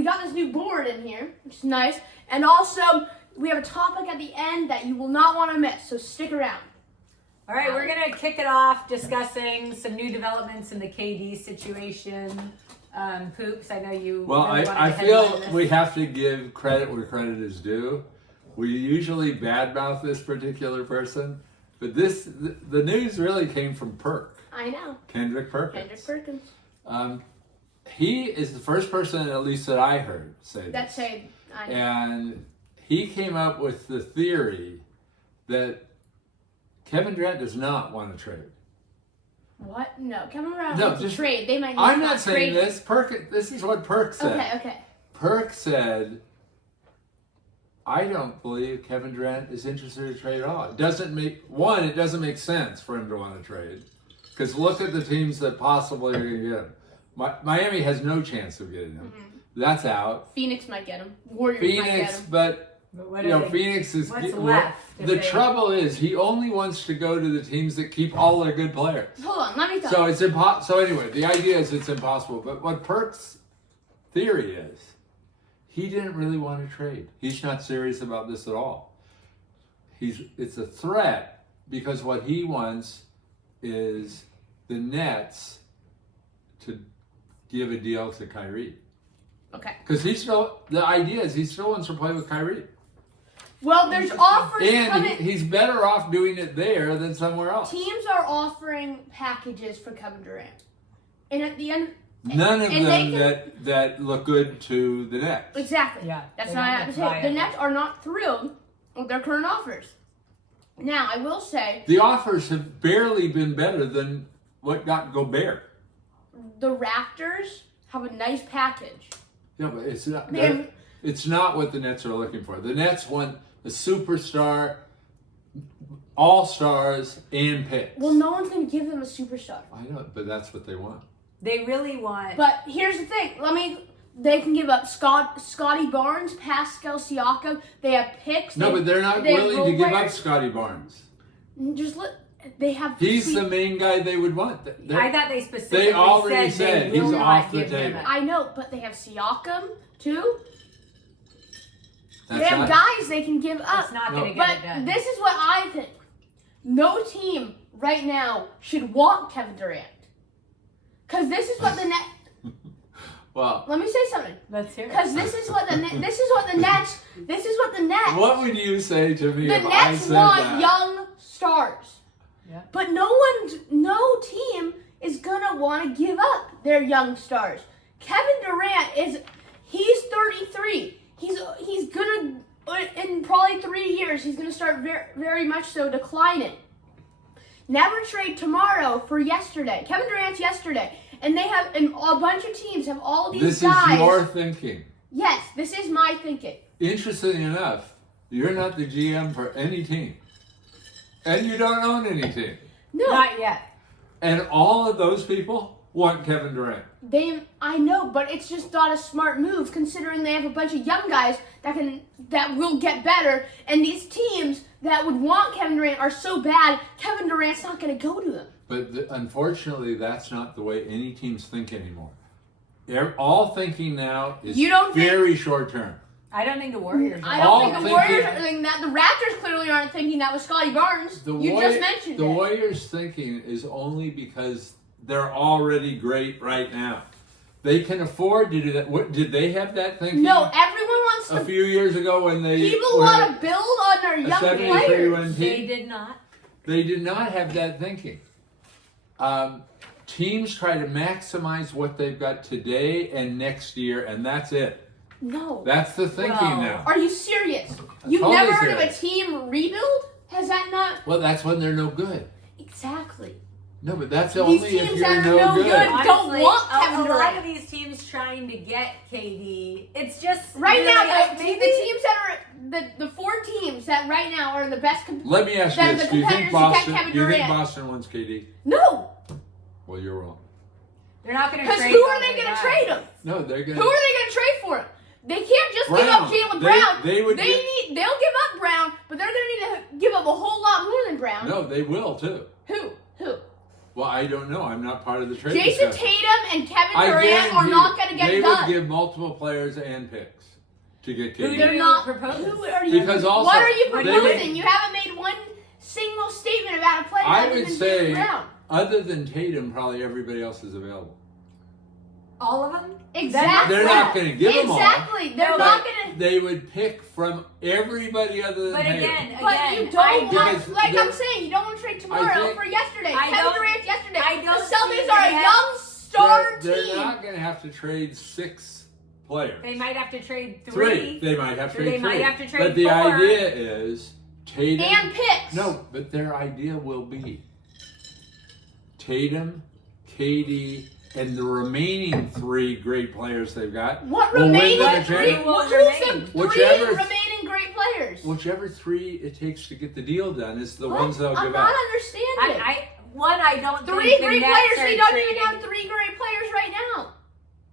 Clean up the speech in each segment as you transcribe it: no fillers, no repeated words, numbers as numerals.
we got this new board in here, which is nice. And also, we have a topic at the end that you will not want to miss, so stick around. All right, we're going to kick it off discussing some new developments in the KD situation. Poops, I know you. Well, really I feel we have to give credit where credit is due. We usually badmouth this particular person, but the news really came from Perk. I know. Kendrick Perkins. Kendrick Perkins. He is the first person, at least that I heard, say That this. say, I know. And he came up with the theory that Kevin Durant does not want to trade. What? No, Kevin Durant No, wants to just- trade. They might. I'm not saying trade. this. This is what Perk said. Okay. Perk said, I don't believe Kevin Durant is interested to trade at all. It doesn't make sense for him to want to trade. Because look at the teams that possibly are going to get him. Miami has no chance of getting him. Mm-hmm. That's out. Phoenix might get him. Warriors might get Phoenix, him. but what Phoenix is. What's left? The trouble is, he only wants to go to the teams that keep all their good players. Hold on, let me tell So you. it's impossible. So anyway, the idea is it's impossible. But what Perk's theory is, he didn't really want to trade. He's not serious about this at all. It's a threat because what he wants is the Nets to give a deal to Kyrie. Okay. Because the idea is he still wants to play with Kyrie. Well, there's offers And coming. he's better off doing it there than somewhere else. Teams are offering packages for Kevin Durant, and at the end, None of and they them that look good to the Nets. exactly. Yeah, That's they not don't what I have to look say. The viable. Nets are not thrilled with their current offers. Now, I will say The offers have barely been better than what got Gobert. the Raptors have a nice package. Yeah, but it's not. They have- It's not what the Nets are looking for. The Nets want a superstar, all stars, and picks. Well, no one's going to give them a superstar. I know, but that's what they want. They really want. But here's the thing. They can give up Scotty Barnes, Pascal Siakam. They have picks. No, but they're not they have willing to give up role Scotty Barnes. players. They have. He's the main guy they would want. I thought they specifically already said said they will he's not off the give him table. a- I know, but they have Siakam too. They That's have not- guys they can give up. It's not No. going to get But it done. this is what I think. No team right now should want Kevin Durant. Because this is what the net. Well, Let me say something. Let's hear it. Because this is what the Nets. what would you say to me The if I Nets said want that? young stars. Yeah. But no team is gonna want to give up their young stars. Kevin Durant he's 33. He's gonna in probably 3 years he's gonna start very, very much so declining. Never trade tomorrow for yesterday. Kevin Durant's yesterday, and a bunch of teams have all these This guys. is your thinking. Yes, this is my thinking. Interesting enough, you're not the GM for any team. And you don't own any team. No, Not yet. And all of those people want Kevin Durant. I know, but it's just not a smart move considering they have a bunch of young guys that will get better, and these teams that would want Kevin Durant are so bad, Kevin Durant's not going to go to them. But unfortunately, that's not the way any teams think anymore. All thinking now is You don't think- very short term. I don't think the Warriors I are. don't All think the thinking- Warriors are thinking that. The Raptors clearly aren't thinking that with Scotty Barnes. You just mentioned the it. Warriors' thinking is only because they're already great right now. They can afford to do that. Did they have that thinking? No, everyone wants A to. few years ago when they People were- want to build on their young 73-win players. team. They did not. They did not have that thinking. Teams try to maximize what they've got today and next year, and that's it. No. That's the thinking Well, now. Are you serious? You've totally never heard of a serious. team rebuild? Has that not? Well, that's when they're no good. Exactly. No, but that's These only if teams you're that are no no good. good. Don't Honestly, want Kevin a lot Durant. of these teams trying to get KD, it's just Right really, now, the maybe teams that are the 4 teams that right now are the best. Let me ask you That this: the Do you think competitors who Boston? get Kevin Do you think Durant. Boston wants KD? No, Well, you're wrong. they're not going to because trade. who are all they their going to guys. trade him? No, they're Who gonna. are they going to trade for him? They can't just give Brown. up Jalen They- Brown. they would get- They'll give up Brown, but they're going to need to give up a whole lot more than Brown. No, they will too. Who? Well, I don't know. I'm not part of the trade Jason discussion. Tatum and Kevin I Durant are guarantee not going to get they it done. would give multiple players and picks to get Who KD. They're you not. propose? Who are you? Because also- what are you They proposing? would- You haven't made one single statement about a player I other would than say, Jaylen Brown. other than Tatum, probably everybody else is available. All of them? Exactly. They're not going to give them all. Exactly. They're No, not But going to. they would pick from everybody other than But Tatum. again, But you I don't want, Because like they're- I'm saying, you don't want to trade tomorrow think- for yesterday. I Kevin don't- Durant yesterday. I don't the see Celtics are a that. young star They're team. not going to have to trade 6 players. They might have to trade 3. They might have to Or trade they 3. might have to trade but the 4. idea is Tatum. And picks. No, but their idea will be Tatum, KD, and the remaining 3 great players they've got. What will win remaining them a three? championship. Will Who's remain. the 3 Whichever- remaining great players? Whichever 3 it takes to get the deal done is the What? ones they'll I'm give not up. understanding. I don't 3 think the great Nets players. are They don't trading even have 3 great players right now.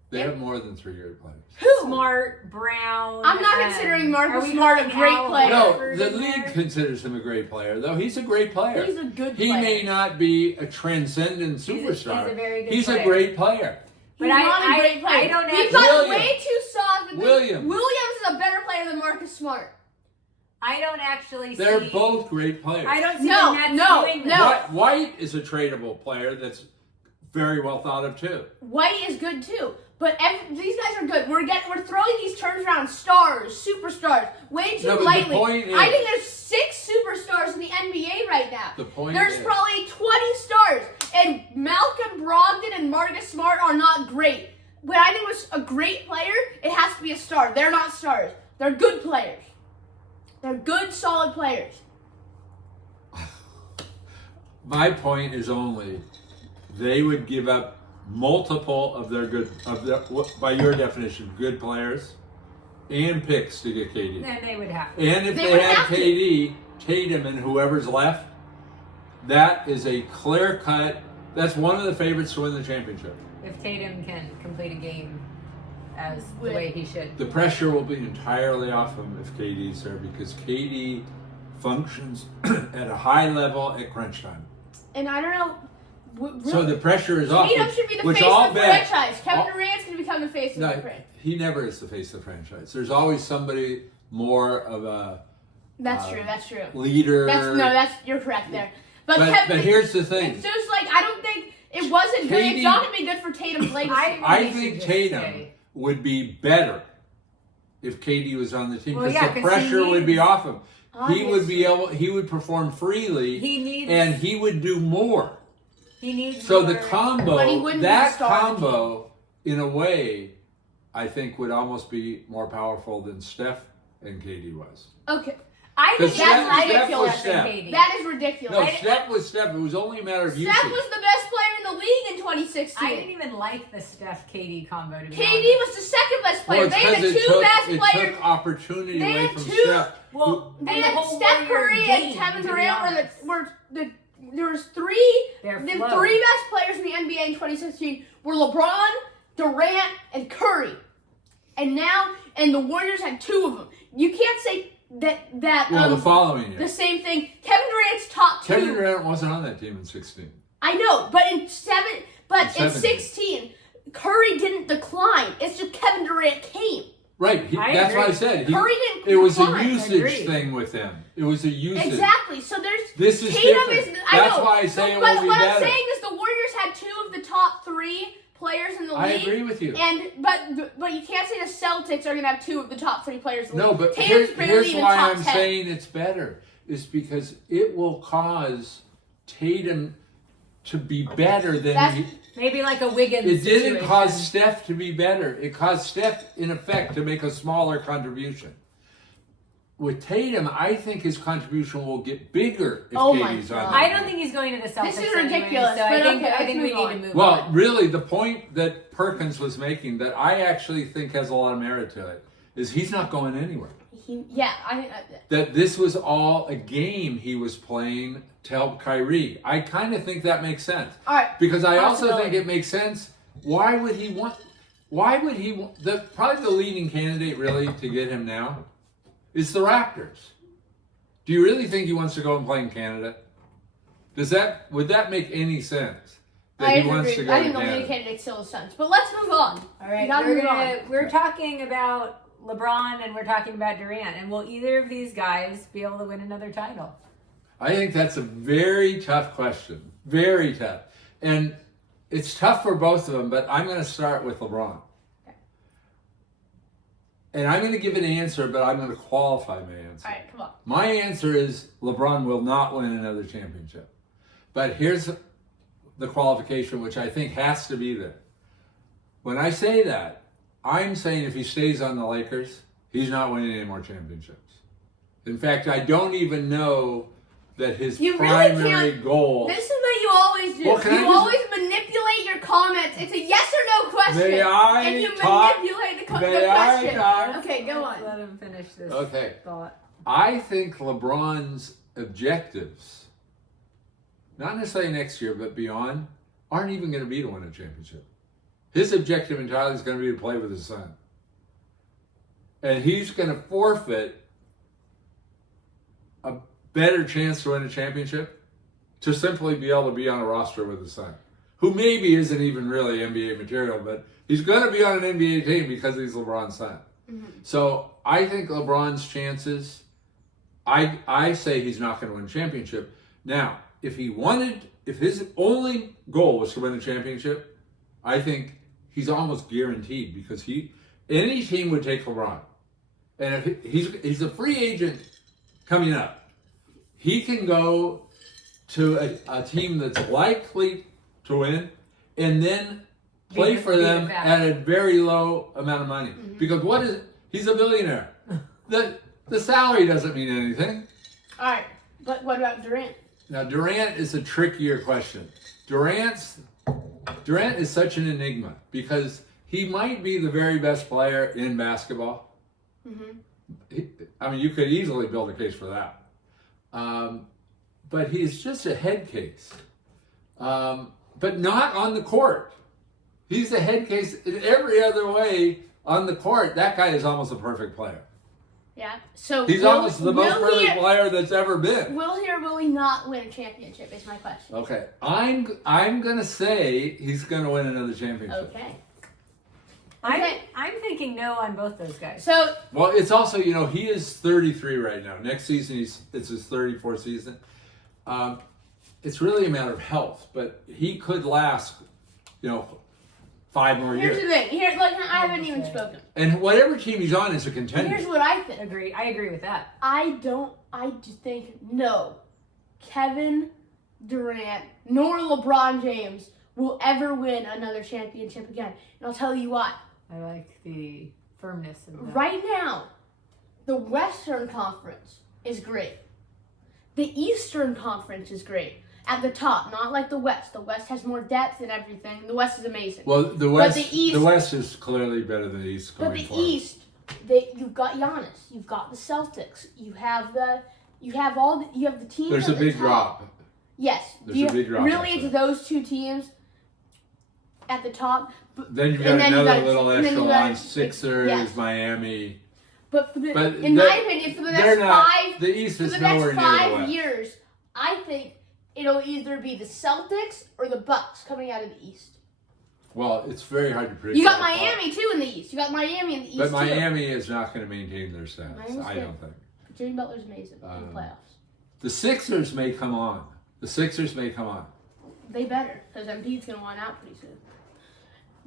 They have more than 3 great players. Who? Smart, Brown. I'm not considering Marcus are we Smart a calling great Al player. No, Horford the in league there? considers him a great player, though. He's a great player. He's a good He player. may not be a transcendent He's a- superstar. he's a very good He's player. a great player. He's But not a great player. I don't We've actually- got Williams. way too soft. with this. Williams. Williams is a better player than Marcus Smart. I don't actually They're see. both great players. I don't see No, the Nets no, doing no. that. White is a tradable player that's very well thought of too. White is good too. But these guys are good. We're throwing these terms around stars, superstars, way too No, but the lightly. point is- I think there's 6 superstars in the NBA right now. The point There's is- probably 20 stars, and Malcolm Brogdon and Marcus Smart are not great. When I think it was a great player, it has to be a star. They're not stars. They're good players. They're good, solid players. My point is only they would give up multiple of their by your definition, good players and picks to get KD. Then they would have. And if They they, would had have to. KD, Tatum, and whoever's left, that is a clear cut. That's one of the favorites to win the championship. If Tatum can complete a game as the With- way he should. The pressure will be entirely off him if KD's there because KD functions at a high level at crunch time. And I don't know. So the pressure is off. Tatum should be the which face all of the bet- franchise. Kevin all- Durant's going to become the face of the No, franchise. he never is the face of the franchise. There's always somebody more of a That's true. That's true. leader. You're correct there. But, But here's the thing. It's just like I don't think it wasn't good. KD It's not going to be good for Tatum's legacy. I He should think just Tatum stay. would be better if KD was on the team Well, because yeah, the 'cause he pressure would be needs- off him. He would be Obviously. able. He would perform freely, He needs. and he would do more. He needs. So the more- But he combo, wouldn't be the that star of the combo, in a way, I think would almost be more powerful than Steph and KD was. Okay, I think Because that's Steph- ridiculous. Steph was than Steph. KD. that is ridiculous. No, Steph was Steph. It was only a matter of usage. Steph was the best player in the league in 2016. I didn't even like the Steph KD combo. To be KD honest. was the second best Well, player. it's they had 'cause the two best it players. took opportunity They away had from two- Steph. Well, They and the had whole Steph Warrior Curry game, and Kevin to be Durant honest. there was three. Their The flow. 3 best players in the NBA in 2016 were LeBron, Durant, and Curry. And the Warriors had 2 of them. You can't say that Well, the following year. the same thing. Kevin Durant's top 2. Kevin Durant wasn't on that team in 16. I know, but in 17. 16, Curry didn't decline. It's just Kevin Durant came. Right. I That's agree. what I said. Curry didn't It was a decline. usage Agreed. thing with them. It was a usage. Exactly. So there's This is Tatum different. is. I That's know. why I say it but will be what better. I'm saying is the Warriors had 2 of the top 3 players in the I league. agree with you. And but you can't say the Celtics are gonna have 2 of the top 3 players in the No, league. but Tatum's barely here's even why top I'm 10. saying it's better. Is because it will cause Tatum to be better than That's- Maybe like a Wiggins. it didn't situation. cause Steph to be better. It caused Steph, in effect, to make a smaller contribution. With Tatum, I think his contribution will get bigger if Oh my KD's on. God. the I team. don't think he's going to the Celtics. This is anyway, ridiculous, So I but think okay, I let's think we move need on. to move Well, on. really, the point that Perkins was making that I actually think has a lot of merit to it is he's not going anywhere. That this was all a game he was playing to help Kyrie. I kind of think that makes sense. all right. Because I also think Possibility. it makes sense. Why would he want probably the leading candidate really to get him now is the Raptors. Do you really think he wants to go and play in Canada? Would that make any sense? That I he wants to agree. go I to didn't know Canada? many candidates still have sons. But let's move on. All right, We gotta move on. we're talking about LeBron and we're talking about Durant, and will either of these guys be able to win another title? I think that's a very tough question. Very tough. And it's tough for both of them, but I'm going to start with LeBron. Okay. And I'm going to give an answer, but I'm going to qualify my answer. All right, come on. My answer is LeBron will not win another championship. But here's the qualification, which I think has to be there. When I say that, I'm saying if he stays on the Lakers, he's not winning any more championships. In fact, I don't even know that his You really primary can't- goal... This is what you always do. Well, can I you just- always manipulate your comments. It's a yes or no question. May I and you talk? manipulate the May I question. talk? Okay, go Let's on. let him finish this Okay. thought. I think LeBron's objectives, not necessarily next year, but beyond, aren't even going to be to win a championship. His objective entirely is going to be to play with his son. And he's going to forfeit a better chance to win a championship to simply be able to be on a roster with his son, who maybe isn't even really NBA material, but he's going to be on an NBA team because he's LeBron's son. Mm-hmm. So I think LeBron's chances, I say he's not going to win a championship. Now, if his only goal was to win a championship, I think he's almost guaranteed because any team would take LeBron. And if he's a free agent coming up, he can go to a team that's likely to win and then play for them at a very low amount of money. Mm-hmm. Because he's a billionaire. The salary doesn't mean anything. All right, but what about Durant? Now, Durant is a trickier question. Durant is such an enigma because he might be the very best player in basketball. Mm-hmm. You could easily build a case for that. But he's just a head case. But not on the court. He's a head case in every other way on the court. That guy is almost a perfect player. Yeah. So He's almost the most perfect player that's ever been. Will he or will he not win a championship? Is my question. Okay, I'm gonna say he's gonna win another championship. Okay. I'm thinking no on both those guys. So Well, it's also he is 33 right now. Next season it's his 34th season. It's really a matter of health, but he could last 5 more here's years. the thing. I haven't even spoken. And whatever team he's on is a contender. Here's what I think. I agree with that. I just think no. Kevin Durant nor LeBron James will ever win another championship again. And I'll tell you why. I like the firmness of that. Right now, the Western Conference is great. The Eastern Conference is great. At the top, not like the West. The West has more depth and everything. The West is amazing. Well, the West, the West is clearly better than the East. But the forward. East, you've got Giannis, you've got the Celtics, you have the teams. There's a at the big top. drop. Yes, There's a big drop. Really, it's those two teams at the top. Then you've got and then you another got- little and then you echelon: got- Sixers, yes. Miami. But, But in my opinion, for the next The East for is the nowhere next near the 5 West. years, I think it'll either be the Celtics or the Bucks coming out of the East. Well, it's very hard to predict. You got that far. Miami too in the East. You got Miami in the East But too. Miami is not going to maintain their status. Miami's I good. don't think. Jimmy Butler's amazing in the playoffs. The Sixers may come on. They better, because Embiid's going to want out pretty soon.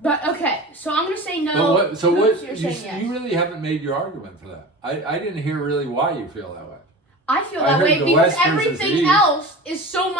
But, okay, so I'm going to say no. But what? You're saying yes. You really haven't made your argument for that. I didn't hear really why you feel that way. I feel I that heard way the because West versus everything East. else is so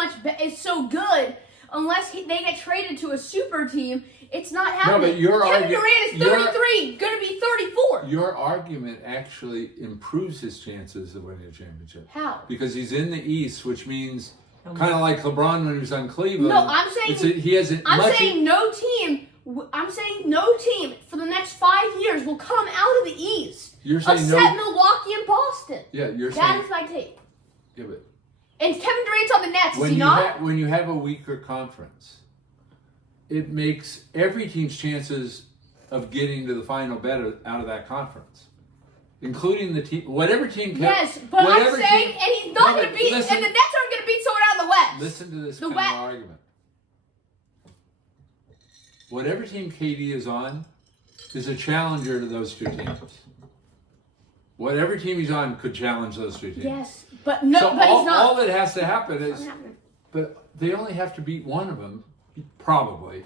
so good. Unless they get traded to a super team, it's not happening. but your Kevin argu- Durant is your- 33, going to be 34. Your argument actually improves his chances of winning a championship. How? Because he's in the East, which means kind of like LeBron when he was on Cleveland. No, I'm saying he hasn't. I'm saying no team. I'm saying no team for the next 5 years will come out of the East. You're saying except no. Milwaukee and Boston. Yeah, you're That saying. is my take. Yeah, but And Kevin Durant's on the Nets, is when he you not? when you have a weaker conference, it makes every team's chances of getting to the final better out of that conference. including the team, whatever team. Yes, but I'm whatever saying, team, and he's not no, going to beat, listen- and the Nets aren't going to beat someone out of the West. Listen to this The kind West- of argument. Whatever team KD is on is a challenger to those two teams. Whatever team he's on could challenge those two teams. Yes, but no, So but all, he's not. all that has to happen is, but they only have to beat one of them, probably.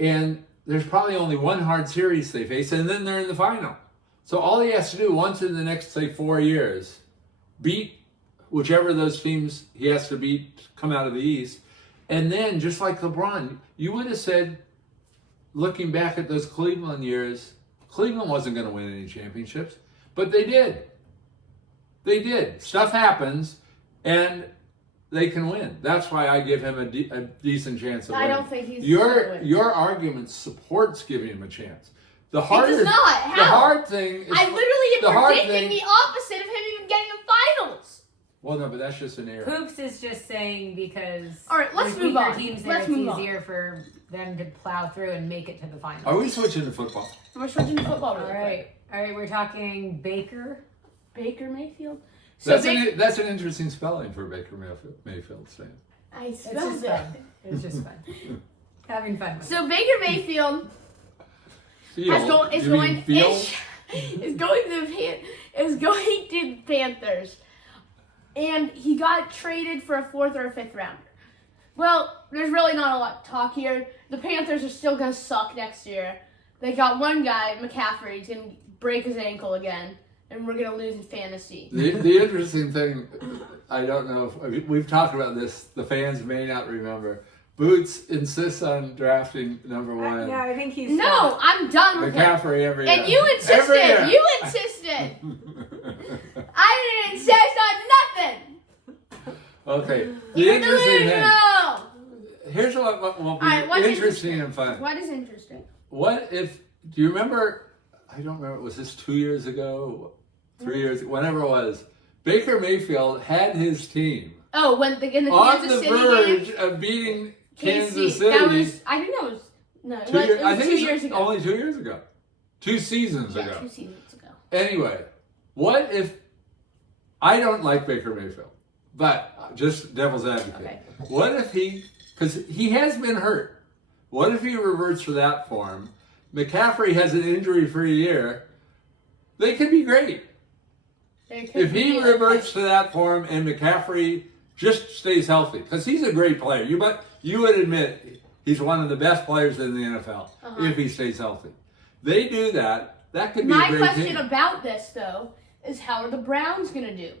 And there's probably only one hard series they face, and then they're in the final. So all he has to do once in the next, say, 4 years, beat whichever of those teams he has to beat, come out of the East. And then, just like LeBron, you would have said, looking back at those Cleveland years, Cleveland wasn't going to win any championships, but they did. They did. Stuff happens, and they can win. That's why I give him a decent chance of winning. I don't think he's gonna win. Your argument supports giving him a chance. The It hard does not. How? The hard thing is I literally the am hard predicting thing- the opposite of him even getting a finals. Well, no, but that's just an error. Hoops is just saying because All right, let's there's move weaker on. teams there, Let's it's move on. easier for them to plow through and make it to the finals. Are we switching to football? We're switching to football really All right. All right, we're talking Baker. quick. Baker Mayfield. That's an interesting spelling for Baker Mayfield. Saying. I It's spelled just it. fun. It's just fun. Having fun with it. So Baker Mayfield is going to the Panthers, and he got traded for a 4th or a 5th rounder. Well, there's really not a lot to talk here. The Panthers are still going to suck next year. They got one guy, McCaffrey, he's going to break his ankle again, and we're going to lose in fantasy. The interesting thing, I don't know if we've talked about this. The fans may not remember. Boots insists on drafting number 1. Yeah, I think he's. No, I'm done with him. McCaffrey every year. And you Every year. insisted. You insisted. I didn't insist on nothing. Okay. The You're interesting thing. delusional. Here's what will be Alright, what's interesting and fun. What is interesting? What if, do you remember, I don't remember, was this 2 years ago, 3 years ago, whenever it was, Baker Mayfield had his team Oh, when in the on Kansas the City verge game? of beating KC. Kansas City. That was, I think that was, no, it 2 was, years, it I was think 2 it's years ago. only 2 years ago. 2 seasons Yeah, ago. 2 seasons ago. Anyway, what if, I don't like Baker Mayfield, but just devil's advocate. Okay. What if because he has been hurt. What if he reverts to that form? McCaffrey has an injury-free year. They could be great. If he reverts to that form and McCaffrey just stays healthy, because he's a great player. You would admit he's one of the best players in the NFL if he stays healthy. They do that. That could be My a great question team. about this, though, is how are the Browns going to do?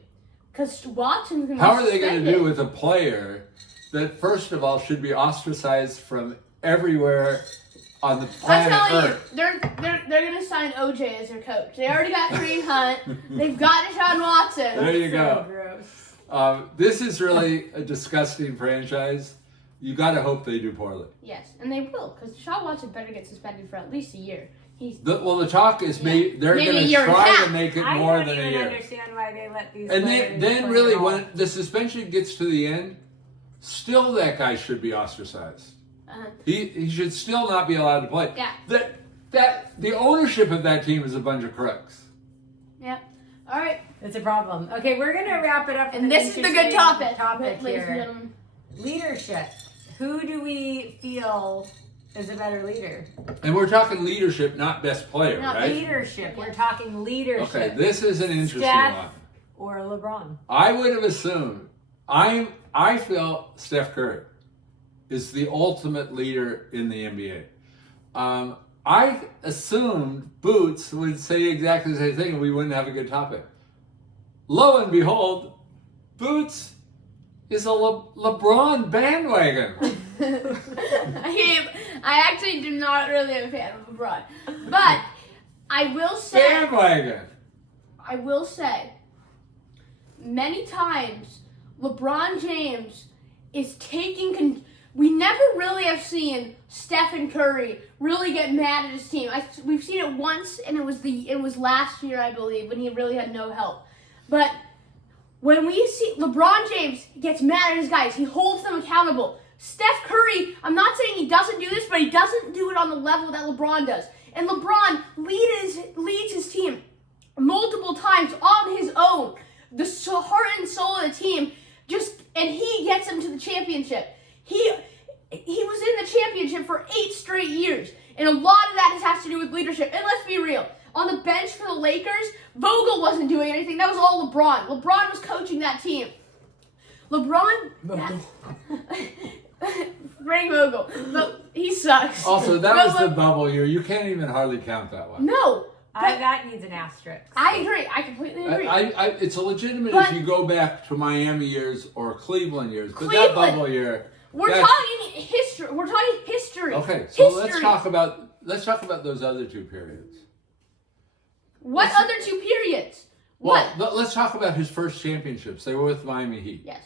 Because Watson's going to How are they going to do with a player that, first of all, should be ostracized from everywhere on the I'm planet telling Earth? you, they're going to sign OJ as their coach. They already got Kareem Hunt. They've got Deshaun Watson. There you go. Gross. This is really a disgusting franchise. You got to hope they do poorly. Yes, and they will, because Deshaun Watson better get suspended for at least a year. The talk is they're Maybe going a to year and a try half. to make it I more don't than a even year. understand why they let these. And players then play really, at all. when the suspension gets to the end, still that guy should be ostracized. He should still not be allowed to play. Yeah. That the ownership of that team is a bunch of crooks. Yep. All right. It's a problem. Okay, we're gonna wrap it up. with And an this is the good interesting topic. Topic ladies and here. gentlemen. Leadership. Who do we feel is a better leader? And we're talking leadership, not best player, Not right? Leadership. We're talking leadership. Okay, this is an interesting Steph one. or LeBron. I would have assumed. I feel Steph Curry is the ultimate leader in the NBA. I assumed Boots would say exactly the same thing and we wouldn't have a good topic. Lo and behold, Boots is a LeBron bandwagon. I actually do not really am a fan of LeBron, but I will say. Bandwagon. I will say, many times, LeBron James is taking. We never really have seen Stephen Curry really get mad at his team. We've seen it once, and it was last year, I believe, when he really had no help. But when we see LeBron James gets mad at his guys, he holds them accountable. Steph Curry, I'm not saying he doesn't do this, but he doesn't do it on the level that LeBron does. And LeBron leads his team. multiple times on his own. The heart and soul of the team, and he gets them to the championship. He was in the championship for 8 straight years, and a lot of that has to do with leadership. And let's be real, on the bench for the Lakers, Vogel wasn't doing anything. That was all LeBron. LeBron was coaching that team. Frank Vogel. But he sucks. Also, that was the bubble year. You can't even hardly count that one. No. That needs an asterisk. I agree. I completely agree. It's legitimate if you go back to Miami years or Cleveland years. But that bubble year... We're talking history. We're talking history. Okay, so let's talk about those other 2 periods. What other 2 periods? Well, let's talk about his first championships. They were with Miami Heat. Yes.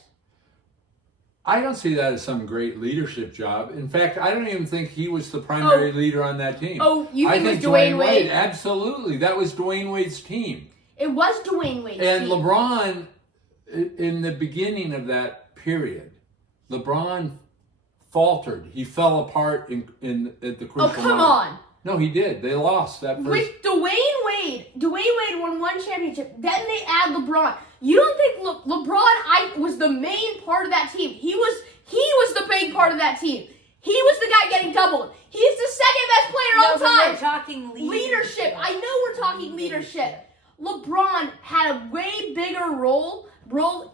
I don't see that as some great leadership job. In fact, I don't even think he was the primary leader on that team. Oh, you think I it was Dwayne Wade? Absolutely. That was Dwayne Wade's team. It was Dwayne Wade's and team. LeBron, in the beginning of that period, LeBron faltered. He fell apart at the crucial moment. Oh, come on. No, he did. They lost that first. With Dwayne Wade won 1 championship. Then they add LeBron. You don't think LeBron was the main part of that team? He was the big part of that team. He was the guy getting doubled. He's the second best player all time. We're talking leadership. I know we're talking leadership. LeBron had a way bigger role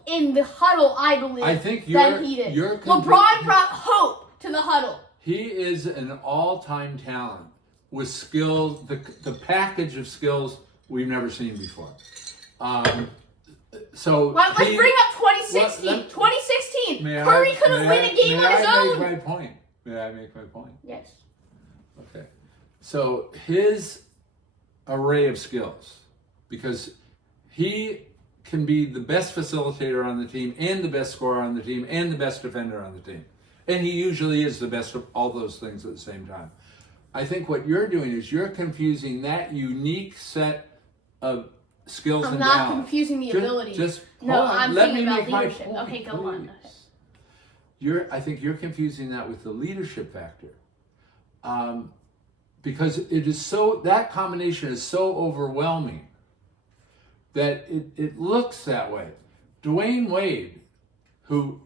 in the huddle, I believe, than he did. LeBron brought hope to the huddle. He is an all-time talent with skills, the package of skills we've never seen before. So let's bring up 2016. 2016. Curry couldn't win a game on his own. May I make my point? May I make my point? Yes. Okay. So his array of skills, because he can be the best facilitator on the team and the best scorer on the team and the best defender on the team. And he usually is the best of all those things at the same time. I think what you're doing is you're confusing that unique set of skills and talent. I'm not confusing the ability. I'm thinking about leadership. Okay, go on. I think you're confusing that with the leadership factor. Because that combination is so overwhelming that it looks that way. Dwayne Wade, who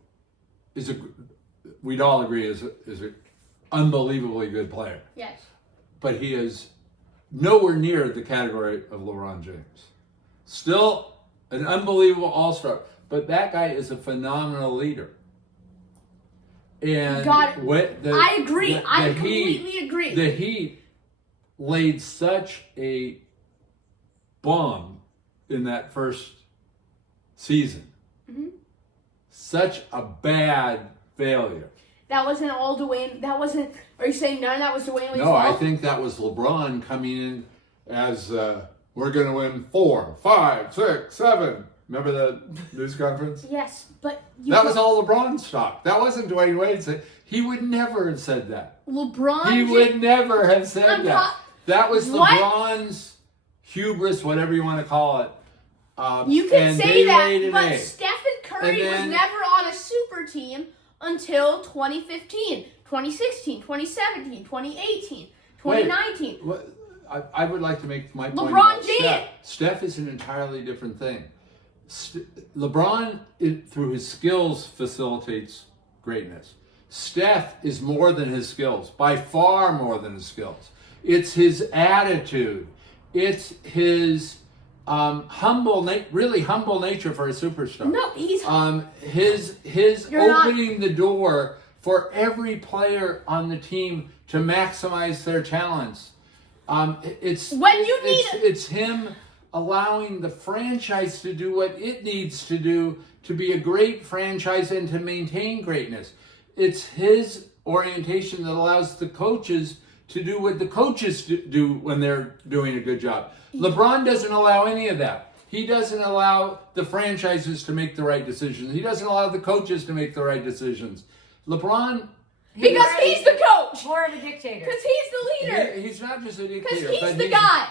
we'd all agree is an unbelievably good player. Yes. But he is nowhere near the category of LeBron James. Still an unbelievable all-star, but that guy is a phenomenal leader. And I agree. I completely agree. The Heat laid such a bomb in that first season. Mm-hmm. Such a bad failure. That wasn't all Dwayne. Are you saying none of that was Dwayne Wade's No, fault? I think that was LeBron coming in as we're going to win 4, 5, 6, 7. Remember the news conference? Yes, but that was all LeBron stock. That wasn't Dwayne Wade. He would never have said that. He would never have said that. That was LeBron's hubris, whatever you want to call it. You can say that, but Steph Curry was never on a super team until 2015, 2016, 2017, 2018, 2019. Wait, I would like to make my point. LeBron James. Steph is an entirely different thing. LeBron, through his skills, facilitates greatness. Steph is more than his skills, by far more than his skills. It's his attitude. It's his really humble nature for a superstar. No, he's his opening the door for every player on the team to maximize their talents. It's him allowing the franchise to do what it needs to do to be a great franchise and to maintain greatness. It's his orientation that allows the coaches to do what the coaches do when they're doing a good job. LeBron doesn't allow any of that. He doesn't allow the franchises to make the right decisions. He doesn't allow the coaches to make the right decisions. LeBron... Because he's the coach. More of a dictator. Because he's the leader. He's not just a dictator. Because he's the guy.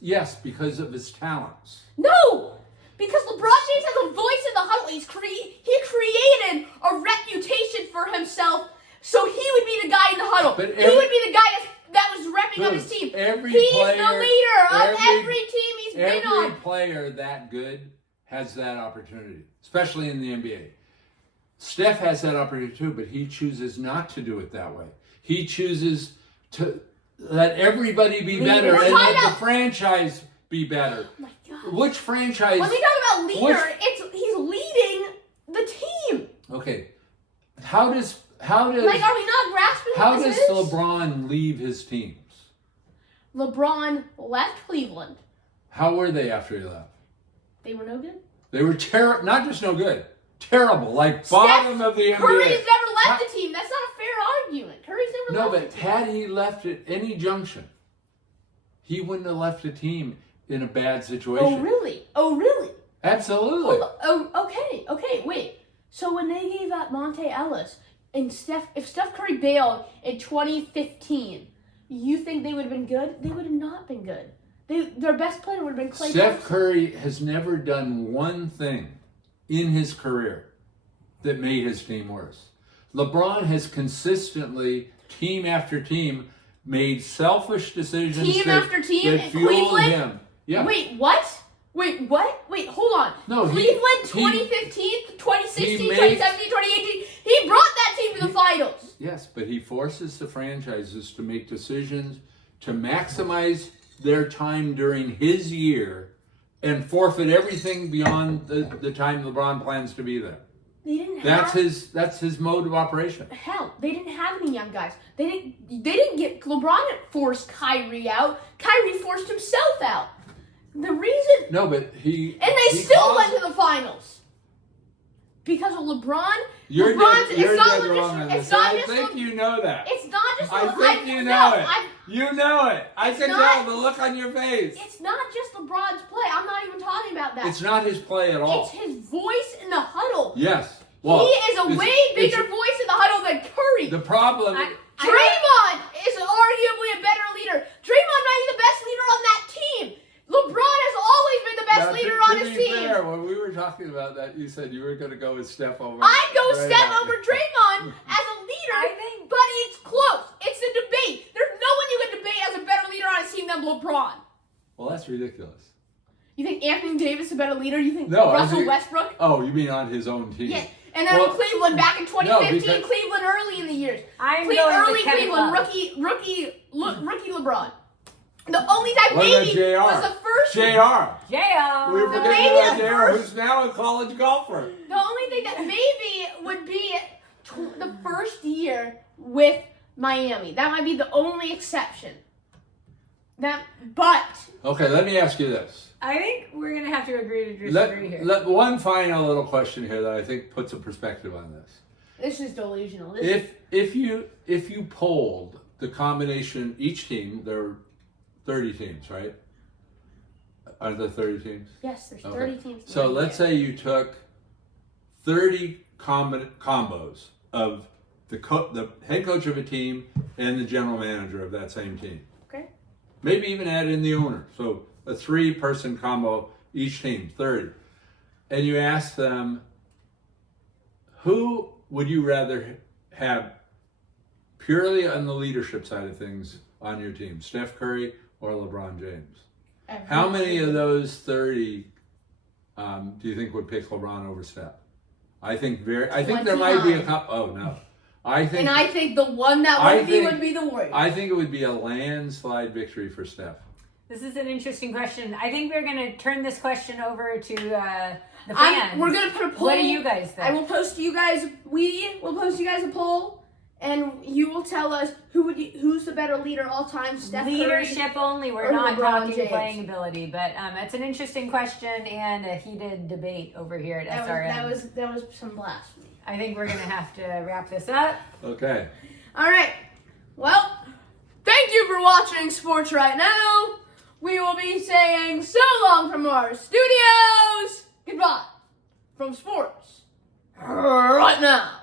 Yes, because of his talents. No! Because LeBron James has a voice in the huddle. He created a reputation for himself, so he would be the guy in the huddle. He would be the guy that was repping up his team. He's the leader of every team he's been on. player that good has that opportunity, especially in the NBA. Steph has that opportunity too, but he chooses not to do it that way. He chooses to let everybody be better and let the franchise be better. Oh my God. Which franchise? When we talk about leader, he's leading the team. Okay. How does Like, are we not grasping how what does this is? LeBron leave his teams? LeBron left Cleveland. How were they after he left? They were no good. They were not just no good, terrible, like bottom of the NBA. Curry's never left the team. That's not a fair argument. Curry's never No, left but the team. had he left at any junction, he wouldn't have left the team in a bad situation. Oh, really? Oh, really? Absolutely. Hold on. Oh, okay, wait. So when they gave up Monte Ellis and if Steph Curry bailed in 2015, you think they would have been good? They would have not been good. Their best player would have been Klay Steph Thompson. Curry has never done one thing in his career that made his team worse. LeBron has consistently, team after team, made selfish decisions After team that in fueled Cleveland? him. Yeah. Wait, what? Wait, hold on. No, Cleveland 2015, 2016, 2017, 2018. He brought that team to the finals. Yes, but he forces the franchises to make decisions to maximize their time during his year and forfeit everything beyond the time LeBron plans to be there. They didn't That's have his mode of operation. hell. They didn't have any young guys. They didn't get LeBron forced Kyrie out. Kyrie forced himself out. The reason No, but he still went to the finals because of LeBron. You're LeBron's, dead, you're it's not dead just, wrong on it's this. not I just think you know that. It's not just. I think you know it. You know it. I can tell the look on your face. It's not just LeBron's play. I'm not even talking about that. It's not his play at all. It's his voice in the huddle. Yes. Well, he is a way bigger voice in the huddle than Curry. The problem. Draymond is arguably a better leader. Draymond might be the best leader on that team. LeBron has always been the best leader on his team. Fair, when we were talking about that, you said you were going to go with Steph over. I'd go Steph over Draymond as a leader, but it's close. It's a debate. There's no one you can debate as a better leader on his team than LeBron. Well, that's ridiculous. You think Anthony Davis is a better leader? You think No, Russell Westbrook? Oh, you mean on his own team? Yeah. And then with Cleveland back in 2015, because Cleveland early in the years. Early Cleveland, rookie LeBron. The only time What maybe about was the first. JR. We were forgetting about JR, who's now a college golfer. The only thing that maybe would be the first year with Miami. That might be the only exception. Okay, let me ask you this. I think we're going to have to agree to disagree here. One final little question here that I think puts a perspective on this. This is delusional. If you polled the combination, each team, there are 30 teams, right? Are there 30 teams? Yes, there's 30 teams. So let's say you took 30 combos of the head coach of a team and the general manager of that same team. Okay. Maybe even add in the owner. So a 3-person combo, each team, 30. And you ask them, who would you rather have purely on the leadership side of things on your team, Steph Curry or LeBron James? How many of those 30 do you think would pick LeBron over Steph? I think there might be a couple. Oh no, I think the one that would be the Warriors. I think it would be a landslide victory for Steph. This is an interesting question. I think we're going to turn this question over to the fans. We're going to put a poll. What do you guys think? I will post you guys. We will post you guys a poll, and you will tell us who's the better leader all time. Steph Leadership Curry only. We're or not LeBron talking James. playing ability, but it's an interesting question and a heated debate over here at SRM. That was some blasphemy. I think we're going to have to wrap this up. Okay. All right. Well, thank you for watching Sports Right Now. We will be saying so long from our studios. Goodbye from Sports Right Now.